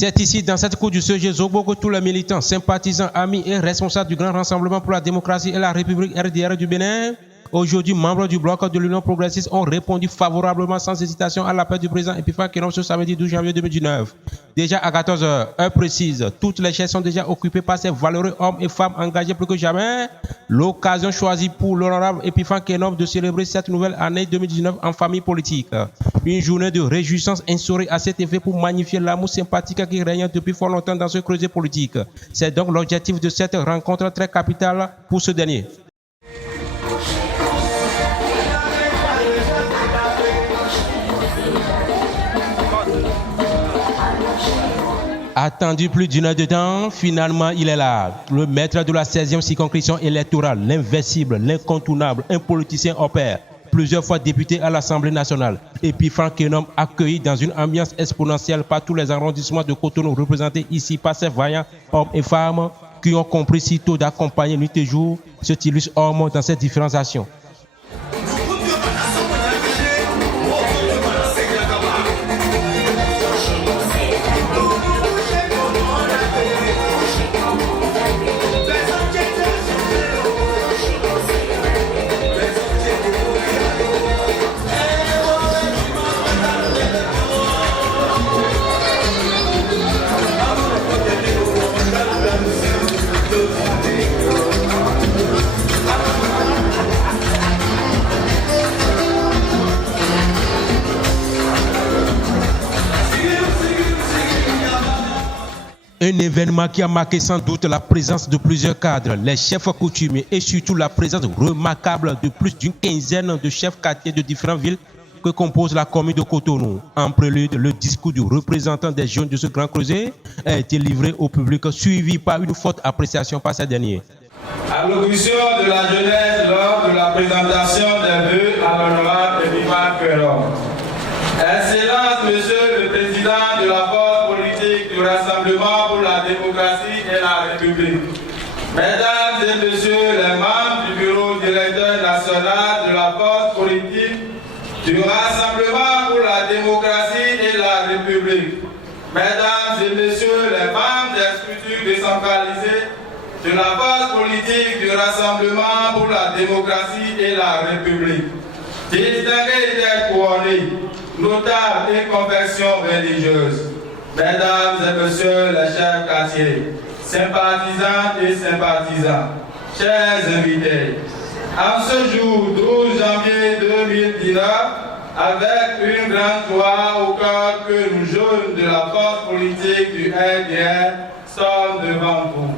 C'est ici, dans cette cour du CG Zobo, que tous les militants, sympathisants, amis et responsables du Grand Rassemblement pour la démocratie et la République RDR du Bénin, aujourd'hui membres du bloc de l'Union progressiste, ont répondu favorablement sans hésitation à l'appel du président Epiphan Kenom ce samedi 12 janvier 2019. Déjà à 14h, heure précise, toutes les chaises sont déjà occupées par ces valeureux hommes et femmes engagés plus que jamais. L'occasion choisie pour l'honorable Epiphan Kenom de célébrer cette nouvelle année 2019 en famille politique. Une journée de réjouissance instaurée à cet effet pour magnifier l'amour sympathique qui règne depuis fort longtemps dans ce creuset politique. C'est donc l'objectif de cette rencontre très capitale pour ce dernier. Attendu plus d'une heure de temps, finalement il est là. Le maître de la 16e circonscription électorale, l'invincible, l'incontournable, un politicien hors pair, plusieurs fois député à l'Assemblée nationale. Epiphan Kenom accueilli dans une ambiance exponentielle par tous les arrondissements de Cotonou représentés ici par ces vaillants hommes et femmes qui ont compris si tôt d'accompagner nuit et jour cet illustre homme dans ces différentes actions. Un événement qui a marqué sans doute la présence de plusieurs cadres, les chefs coutumiers et surtout la présence remarquable de plus d'une quinzaine de chefs quartiers de différentes villes que compose la commune de Cotonou. En prélude, le discours du représentant des jeunes de ce grand creuset a été livré au public, suivi par une forte appréciation par ces derniers. Allocution de la jeunesse lors de la présentation des vœux à l'honorable Epiphan Kenom. Excellence, Monsieur le Président de la force politique du Rassemblement pour la démocratie et la République. Mesdames et Messieurs les membres du Bureau directeur national de la force politique du Rassemblement pour la démocratie et la République. Mesdames et Messieurs les membres des structures décentralisées de la force politique du Rassemblement pour la démocratie et la République. Distingués et couronnés, notables et confessions religieuses, mesdames et messieurs les chefs quartiers, sympathisants et sympathisants, chers invités, en ce jour 12 janvier 2019, avec une grande joie au cœur que nous jeunes de la force politique du RDR sommes devant vous,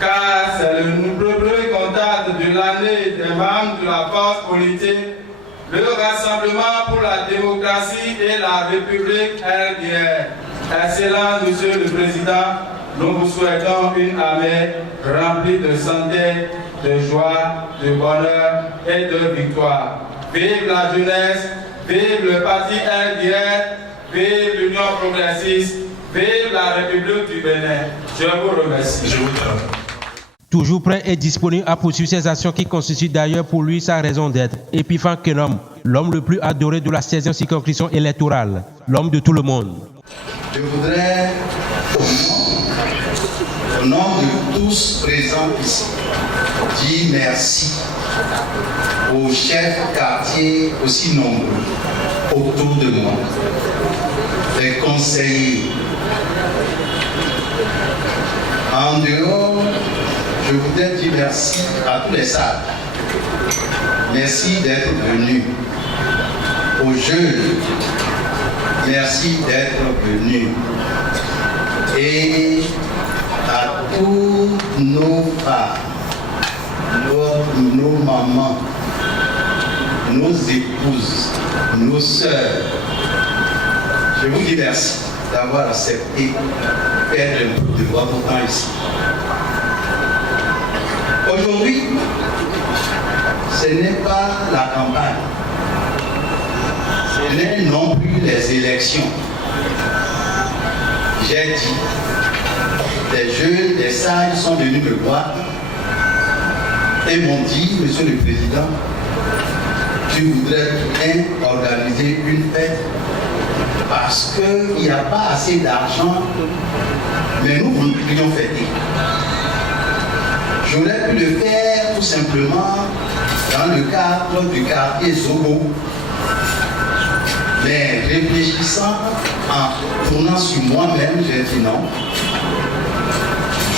car c'est le premier contact de l'année des membres de la force politique, le Rassemblement pour la démocratie et la République RDR. Excellent Monsieur le Président, nous vous souhaitons une année remplie de santé, de joie, de bonheur et de victoire. Vive la jeunesse, vive le parti RDR, vive l'Union progressiste, vive la République du Bénin. Je vous remercie. Toujours prêt et disponible à poursuivre ces actions qui constituent d'ailleurs pour lui sa raison d'être. Epiphan Kenom, l'homme le plus adoré de la 16e circonscription électorale, l'homme de tout le monde. Je voudrais, au nom de tous présents ici, dire merci aux chefs quartiers aussi nombreux autour de moi, les conseillers. En dehors, je voudrais dire merci à tous les sages. Merci d'être venus. Aux jeunes, merci d'être venus. Et à tous nos femmes, nos mamans, nos épouses, nos sœurs, je vous dis merci d'avoir accepté perdre un peu de votre temps ici. Aujourd'hui, ce n'est pas la campagne, ce n'est non plus les élections. J'ai dit, des jeunes, des sages sont venus me voir et m'ont dit, Monsieur le Président, tu voudrais bien organiser une fête parce qu'il n'y a pas assez d'argent, mais nous voudrions fêter. J'aurais pu le faire tout simplement dans le cadre du quartier Zobo. Mais réfléchissant, en tournant sur moi-même, j'ai dit non.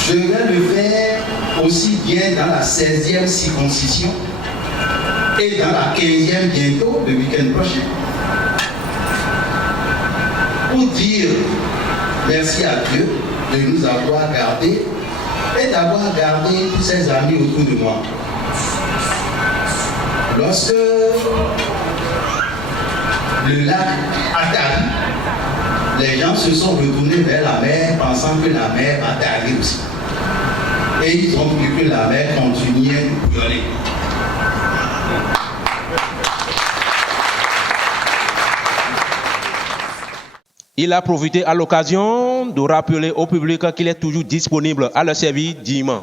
Je vais le faire aussi bien dans la 16e circoncision et dans la 15e bientôt, le week-end prochain. Pour dire merci à Dieu de nous avoir gardés et d'avoir gardé tous ses amis autour de moi. Lorsque le lac a tari, les gens se sont retournés vers la mer pensant que la mer a tari aussi. Et ils ont cru que la mer continuait de violer. Il a profité à l'occasion de rappeler au public qu'il est toujours disponible à leur service dimanche.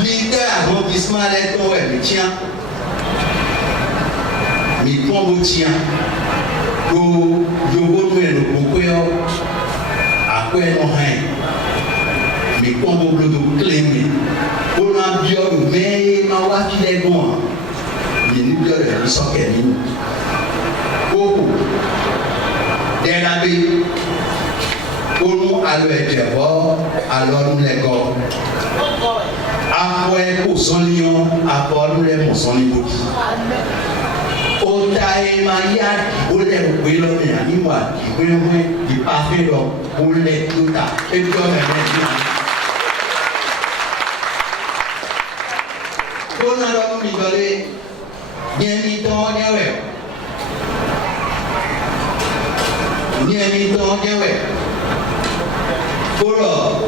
Leader arrondissement l'éton le tien. Mi pombo tien. Do yobo no eno kokweo. Akwe no hain. Mi pombo blodo klemi. Ona bio me ma wa ki le gon. Mi ni bio le so ke ni. O delabe. Onu alo ejebo, alo nu le go. Après pour son lion, après nous les monsons les bouts. Otae Maria, ou les bouillons, et moi, qui bouillons, qui parfait l'homme, ou les tout à, et comme on a l'homme rigolé, bien mis ton diawé. Bien mis ton diawé. Pour l'homme.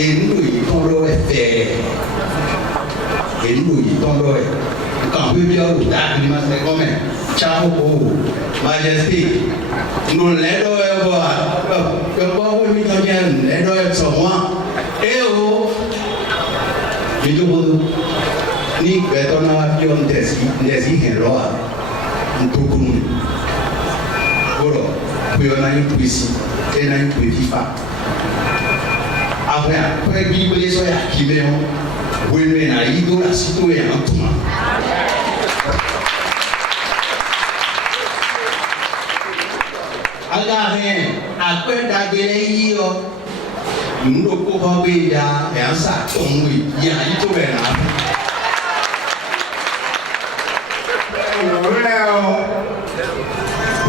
Et nous, ils font le faire. Et nous, ils font le faire. Quand vous dites, vous avez comme Ciao, Majesté. Nous l'aidons à voir. Comment vous dites, l'aidons à voir moi. Et oh, je dis, ni béton à la vie, on désigne un roi. On peut courir. Voilà. Puis on a une puissance. Et on a une petite femme. Après Bible so ya kimeo wewe na ido la sito ya ntuma agahe akwenda gele hiyo ndo ko hobe ya sa tongwe ya ito bena leo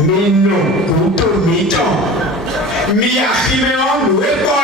nino kuto mito mi akimeo luwe ko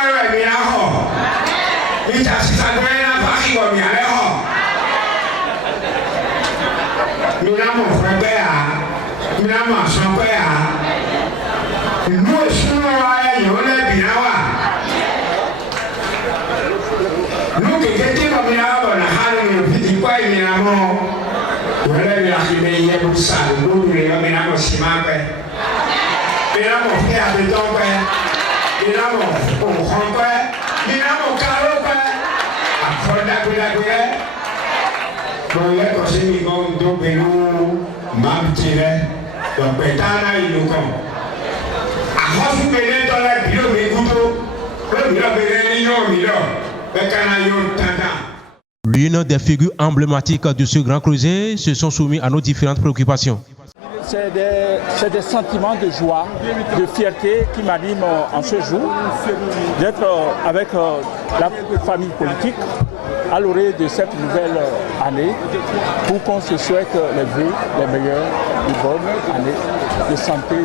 L'une des figures emblématiques de ce grand creuset se sont soumis à nos différentes préoccupations. C'est des sentiments de joie, de fierté qui m'animent en ce jour, d'être avec la famille politique à l'orée de cette nouvelle année pour qu'on se souhaite les vœux les meilleurs, une bonne année de santé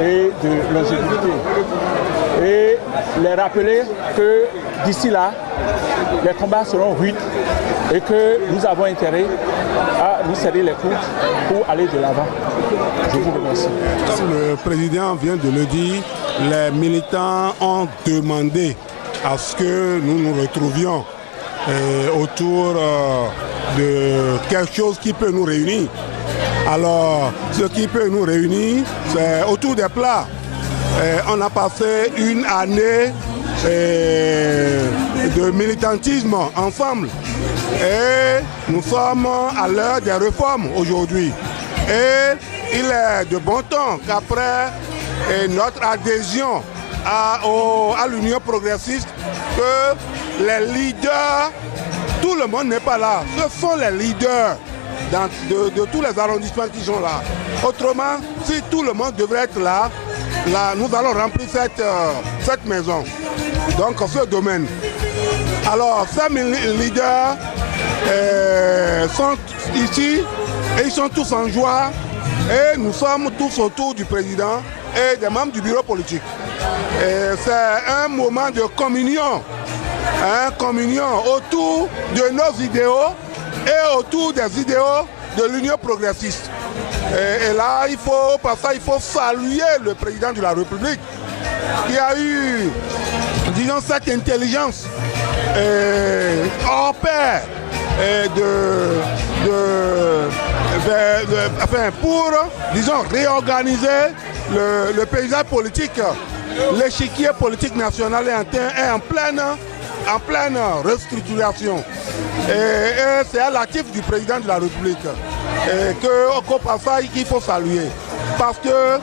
et de longévité. Et les rappeler que d'ici là, les combats seront rudes et que nous avons intérêt à nous serrer les coudes pour aller de l'avant. Je vous remercie. Le président vient de le dire, les militants ont demandé à ce que nous nous retrouvions autour de quelque chose qui peut nous réunir. Alors, ce qui peut nous réunir, c'est autour des plats. On a passé une année de militantisme ensemble. Et nous sommes à l'heure des réformes aujourd'hui. Et il est de bon temps qu'après notre adhésion à l'Union progressiste, que les leaders, tout le monde n'est pas là. Ce sont les leaders de tous les arrondissements qui sont là. Autrement, si tout le monde devrait être là, nous allons remplir cette maison. Donc, ce domaine. Alors, ces leaders sont ici et ils sont tous en joie. Et nous sommes tous autour du président et des membres du bureau politique. C'est un moment de communion. Communion autour de nos idéaux et autour des idéaux de l'Union progressiste. Et là, pour ça, il faut saluer le président de la République qui a eu, disons, cette intelligence hors pair pour, disons, réorganiser le paysage politique. L'échiquier politique national est en pleine restructuration. Et c'est à l'actif du président de la République qu'au passage qu'il faut saluer. Parce que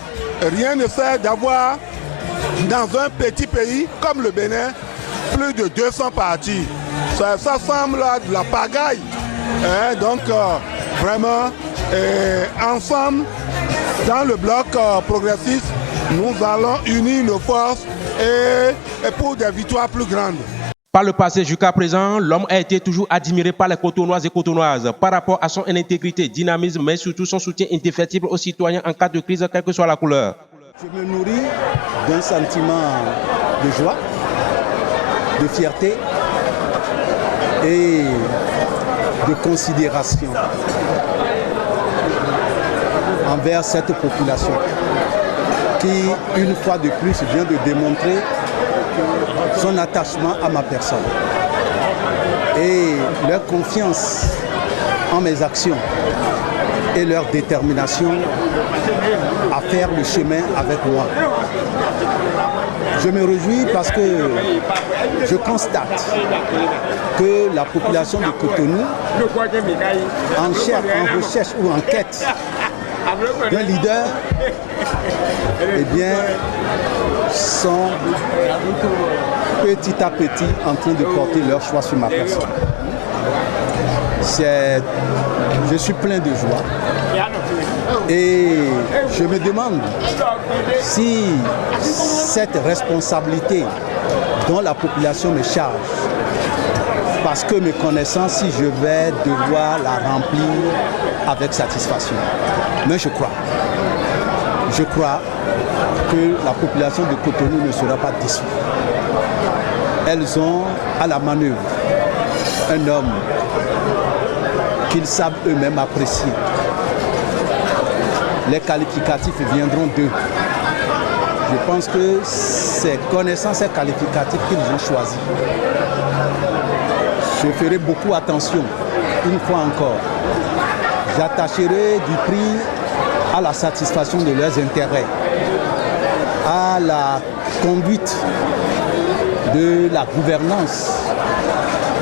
rien ne sert d'avoir dans un petit pays comme le Bénin plus de 200 partis. Ça semble de la pagaille. Donc vraiment, ensemble, dans le bloc progressiste, nous allons unir nos forces et pour des victoires plus grandes. Par le passé jusqu'à présent, l'homme a été toujours admiré par les Cotonois et Cotonoises par rapport à son intégrité, dynamisme, mais surtout son soutien indéfectible aux citoyens en cas de crise, quelle que soit la couleur. Je me nourris d'un sentiment de joie, de fierté et de considération envers cette population qui, une fois de plus, vient de démontrer son attachement à ma personne et leur confiance en mes actions et leur détermination à faire le chemin avec moi. Je me réjouis parce que je constate que la population de Cotonou, en recherche ou en quête d'un leader, eh bien, sont petit à petit en train de porter leur choix sur ma personne. Je suis plein de joie et je me demande si cette responsabilité dont la population me charge, parce que me connaissant, si je vais devoir la remplir avec satisfaction. Mais je crois que la population de Cotonou ne sera pas déçue. Elles ont à la manœuvre un homme qu'ils savent eux-mêmes apprécier. Les qualificatifs viendront d'eux. Je pense que c'est connaissant ces qualificatifs qu'ils ont choisis. Je ferai beaucoup attention, une fois encore. J'attacherai du prix à la satisfaction de leurs intérêts, à la conduite de la gouvernance,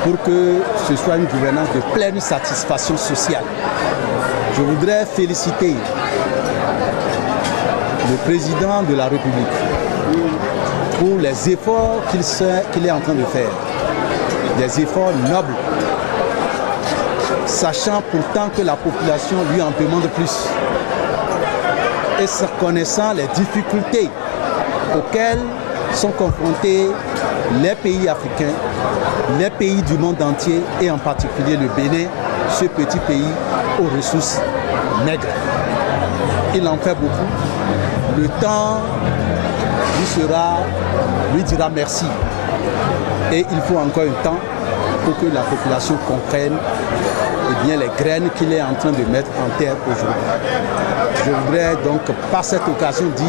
pour que ce soit une gouvernance de pleine satisfaction sociale. Je voudrais féliciter le président de la République pour les efforts qu'il est en train de faire, des efforts nobles, sachant pourtant que la population lui en demande plus et connaissant les difficultés auxquelles sont confrontés les pays africains, les pays du monde entier et en particulier le Bénin, ce petit pays aux ressources maigres. Il en fait beaucoup. Le temps lui dira merci. Et il faut encore un temps pour que la population comprenne bien, les graines qu'il est en train de mettre en terre aujourd'hui. Je voudrais donc par cette occasion dire,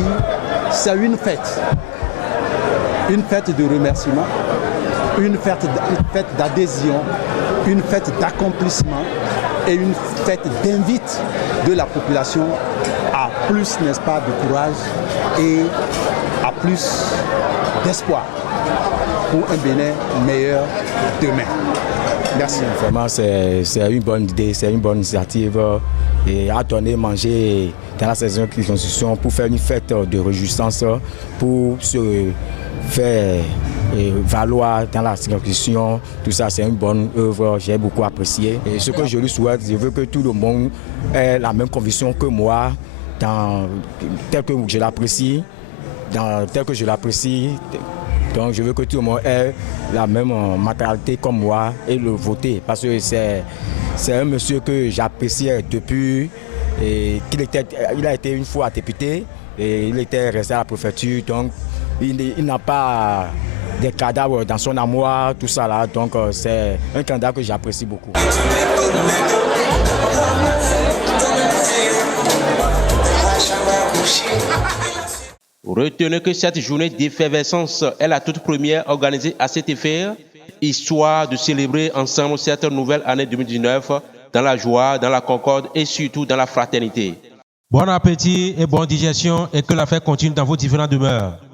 c'est une fête de remerciement, une fête d'adhésion, une fête d'accomplissement et une fête d'invite de la population à plus, n'est-ce pas, de courage et à plus d'espoir pour un Bénin meilleur demain. Merci. Vraiment, c'est une bonne idée, c'est une bonne initiative. Et à donner manger dans la saison de constitution pour faire une fête de réjouissance, pour se faire valoir dans la circonscription. Tout ça, c'est une bonne œuvre, j'ai beaucoup apprécié. Et ce que je lui souhaite, je veux que tout le monde ait la même conviction que moi, tel que je l'apprécie, Donc je veux que tout le monde ait la même mentalité comme moi et le voter. Parce que c'est un monsieur que j'appréciais depuis il a été une fois député et il était resté à la préfecture. Donc il n'a pas des cadavres dans son armoire, tout ça là. Donc c'est un candidat que j'apprécie beaucoup. Retenez que cette journée d'effervescence est la toute première organisée à cet effet, histoire de célébrer ensemble cette nouvelle année 2019 dans la joie, dans la concorde et surtout dans la fraternité. Bon appétit et bonne digestion et que la fête continue dans vos différentes demeures.